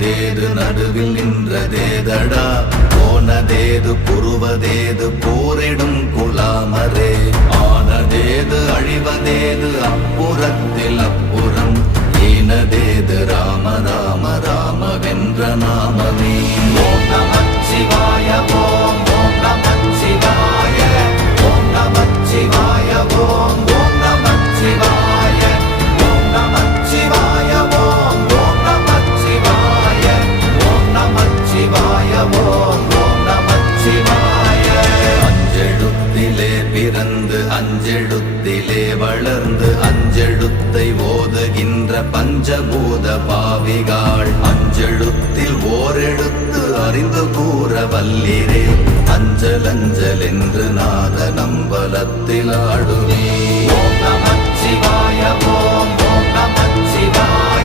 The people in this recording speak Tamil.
தேது நடுவில் நின்றதேதடா போனதேது புருவதேது போரிடும் குலாமரே ஆனதேது அழிவதேது அப்புறத்தில் அப்புறம் ஈனதேது ராம ராம ராம வென்ற நாமமே ஓம் நமச்சிவாய ஓம் ஓம் நமச்சிவாய ஓம் நமச்சிவாய ஓம் ஓம் நமச்சிவாய ஓம் நமச்சிவாய ஓம் ஓம் நமச்சிவாய ஓம் நமச்சிவாய ஓம் ஓம் நமச்சிவாய அஞ்செழுத்திலே பிறந்து அஞ்செழுத்திலே வளர்ந்து அஞ்செழுத்தை ஓதுகின்ற பஞ்சபூத பாவிகாள் அஞ்செழுத்தில் ஓரெழுத்து அறிந்து கூற வல்லிரே அஞ்சல் அஞ்சல் என்று நாத நம்பலத்தில் ஆடுவே ஓம் நமச்சிவாய ஓம்